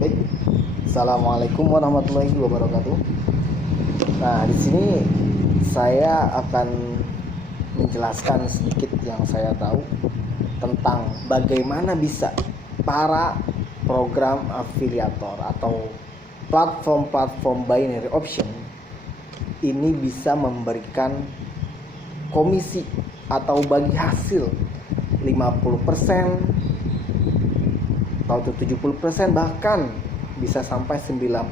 Baik, Assalamualaikum warahmatullahi wabarakatuh. Nah, di sini saya akan menjelaskan sedikit yang saya tahu tentang bagaimana bisa para program afiliator atau platform-platform binary option ini bisa memberikan komisi atau bagi hasil 50% atau 70%, bahkan bisa sampai 90%.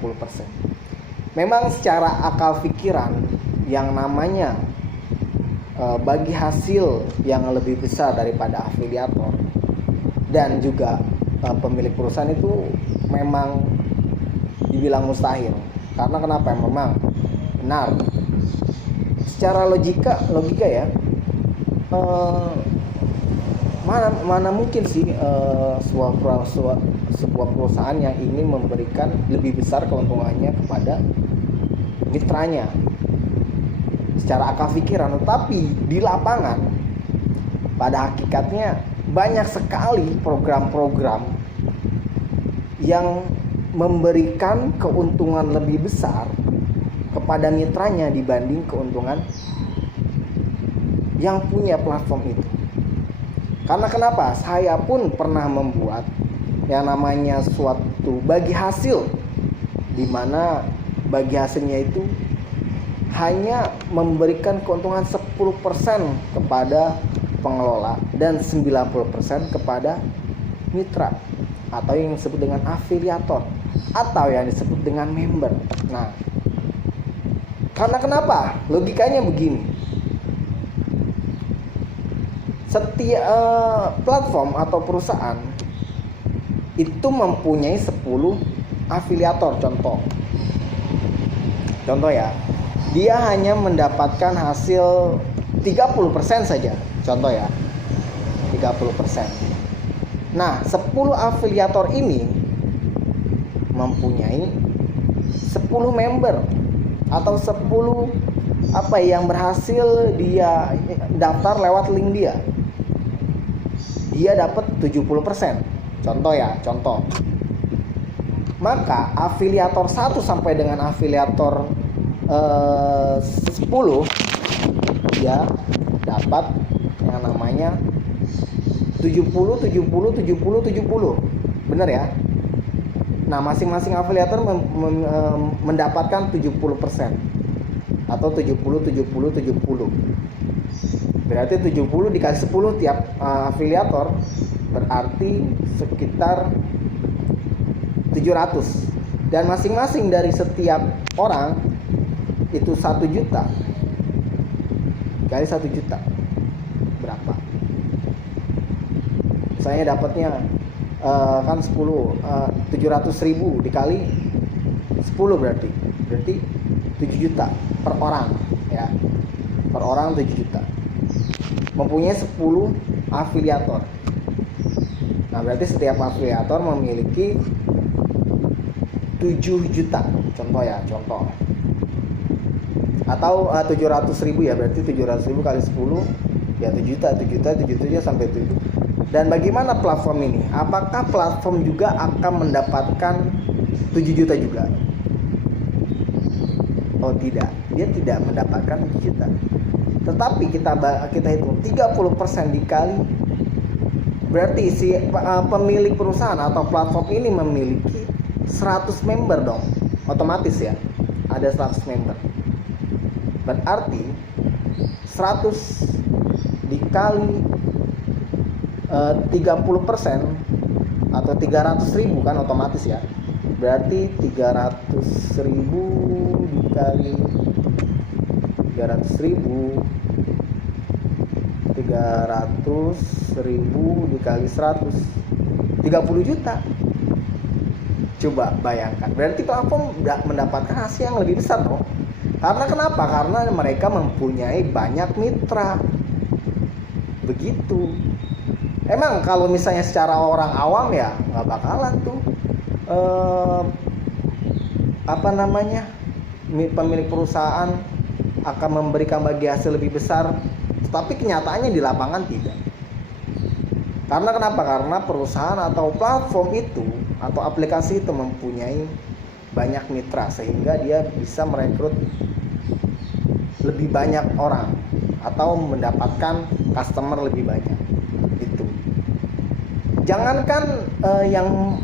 Memang secara akal pikiran yang namanya bagi hasil yang lebih besar daripada afiliator dan juga pemilik perusahaan itu memang dibilang mustahil. Karena kenapa? Memang benar secara logika ya, mana mungkin sih sebuah perusahaan yang ingin memberikan lebih besar keuntungannya kepada mitranya secara akal pikiran. Tetapi di lapangan pada hakikatnya banyak sekali program-program yang memberikan keuntungan lebih besar kepada mitranya dibanding keuntungan yang punya platform itu. Karena kenapa? Saya pun pernah membuat yang namanya suatu bagi hasil, di mana bagi hasilnya itu hanya memberikan keuntungan 10% kepada pengelola dan 90% kepada mitra atau yang disebut dengan afiliator atau yang disebut dengan member. Nah, karena kenapa? Logikanya begini. Setiap platform atau perusahaan itu mempunyai 10 afiliator. Contoh ya, dia hanya mendapatkan hasil 30% saja. Contoh ya, 30%. Nah, 10 afiliator ini mempunyai 10 member atau 10 yang berhasil dia daftar lewat link dia. Dia dapat 70%. Contoh. Maka afiliator 1 sampai dengan afiliator 10 dia dapat yang namanya 70. Benar ya? Nah, masing-masing afiliator mendapatkan 70% atau 70. Berarti 70 dikali 10 tiap afiliator berarti sekitar 700. Dan masing-masing dari setiap orang itu 1 juta. Kali 1 juta berapa? Saya dapatnya kan 10 700.000 dikali 10 berarti 7 juta per orang ya. Per orang 7 juta. Mempunyai 10 afiliator. Nah, berarti setiap afiliator memiliki 7 juta. Contoh. Atau 700.000 ya, berarti 700.000 kali 10 ya 7 juta sampai 7. Dan bagaimana platform ini? Apakah platform juga akan mendapatkan 7 juta juga? Oh tidak, dia tidak mendapatkan 7 juta. Tetapi kita hitung 30% dikali, berarti si pemilik perusahaan atau platform ini memiliki 100 member dong. Otomatis ya, ada 100 member. Berarti 100 dikali 30% atau 300.000 kan otomatis ya. Berarti 300.000 dikali 300.000 dikali 100, 30 juta. Coba bayangkan, berarti platform mendapatkan hasil yang lebih besar dong. Karena kenapa? Karena mereka mempunyai banyak mitra. Begitu. Emang kalau misalnya secara orang awam ya nggak bakalan tuh pemilik perusahaan akan memberikan bagi hasil lebih besar, tapi kenyataannya di lapangan tidak. Karena kenapa? Karena perusahaan atau platform itu atau aplikasi itu mempunyai banyak mitra sehingga dia bisa merekrut lebih banyak orang atau mendapatkan customer lebih banyak. Itu jangankan yang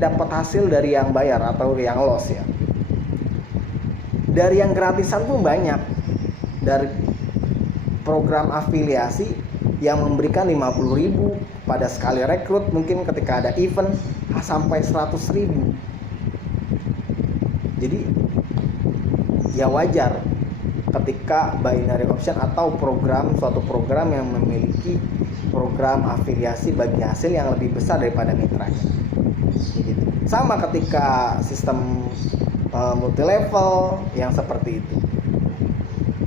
dapat hasil dari yang bayar atau yang loss ya, dari yang gratisan pun banyak. Dari program afiliasi yang memberikan 50.000 pada sekali rekrut, mungkin ketika ada event sampai 100.000. Jadi ya wajar ketika binary option atau suatu program yang memiliki program afiliasi bagi hasil yang lebih besar daripada mitranya. Gitu. Sama ketika sistem multi level yang seperti itu.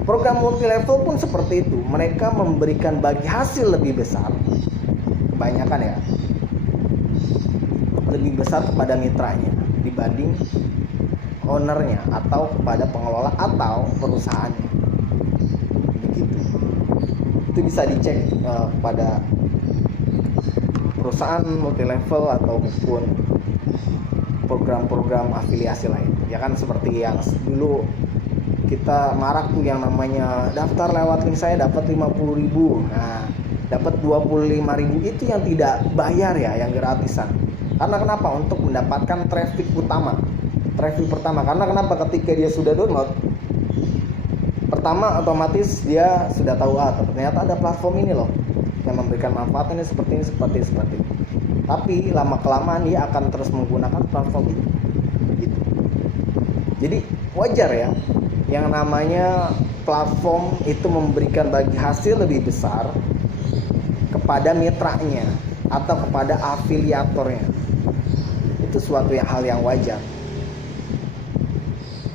Program multi level pun seperti itu. Mereka memberikan bagi hasil lebih besar, kebanyakan ya, lebih besar kepada mitranya dibanding ownernya atau kepada pengelola atau perusahaannya. Begitu. Itu bisa dicek pada perusahaan multi level ataupun program-program afiliasi lain. Ya kan seperti yang dulu kita marak tuh yang namanya daftar lewat link saya dapat 50.000. Nah, dapat 25.000 itu yang tidak bayar ya, yang gratisan. Karena kenapa? Untuk mendapatkan traffic pertama. Karena kenapa? Ketika dia sudah download, pertama otomatis dia sudah tahu ternyata ada platform ini loh yang memberikan manfaat ini seperti ini. Tapi lama kelamaan dia akan terus menggunakan platform itu. Gitu. Jadi wajar ya, yang namanya platform itu memberikan bagi hasil lebih besar kepada mitranya atau kepada afiliatornya. Itu suatu hal yang wajar.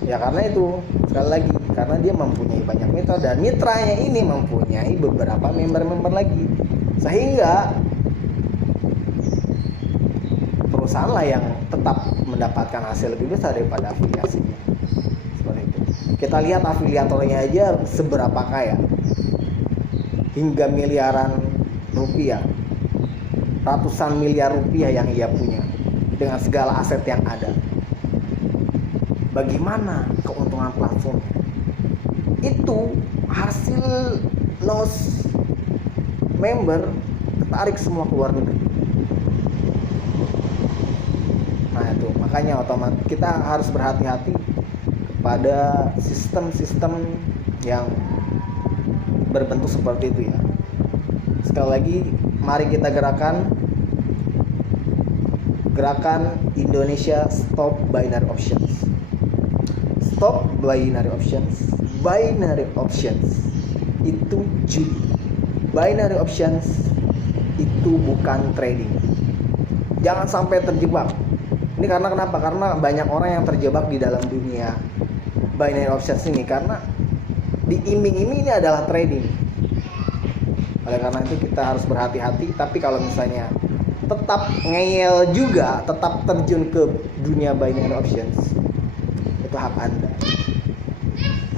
Ya karena itu, sekali lagi, karena dia mempunyai banyak mitra dan mitranya ini mempunyai beberapa member-member lagi, sehingga perusahaan lah yang tetap mendapatkan hasil lebih besar daripada afiliasinya. Seperti itu. Kita lihat afiliatornya aja seberapa kaya, hingga miliaran rupiah, ratusan miliar rupiah yang ia punya dengan segala aset yang ada. Bagaimana keuntungan platformnya? Itu hasil loss member ketarik semua ke luar negeri. Nah itu makanya otomatis kita harus berhati-hati pada sistem-sistem yang berbentuk seperti itu ya. Sekali lagi, mari kita gerakan Indonesia Stop Binary Options. Stop binary options. Binary options itu judi. Binary options itu bukan trading. Jangan sampai terjebak. Ini karena kenapa? Karena banyak orang yang terjebak di dalam dunia binary options ini karena diiming-iming ini adalah trading. Oleh karena itu kita harus berhati-hati. Tapi kalau misalnya tetap ngeyel juga, tetap terjun ke dunia binary options, itu hak Anda.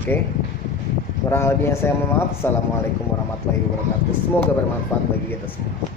Oke? Kurang lebihnya saya mohon maaf. Assalamualaikum warahmatullahi wabarakatuh. Semoga bermanfaat bagi kita semua.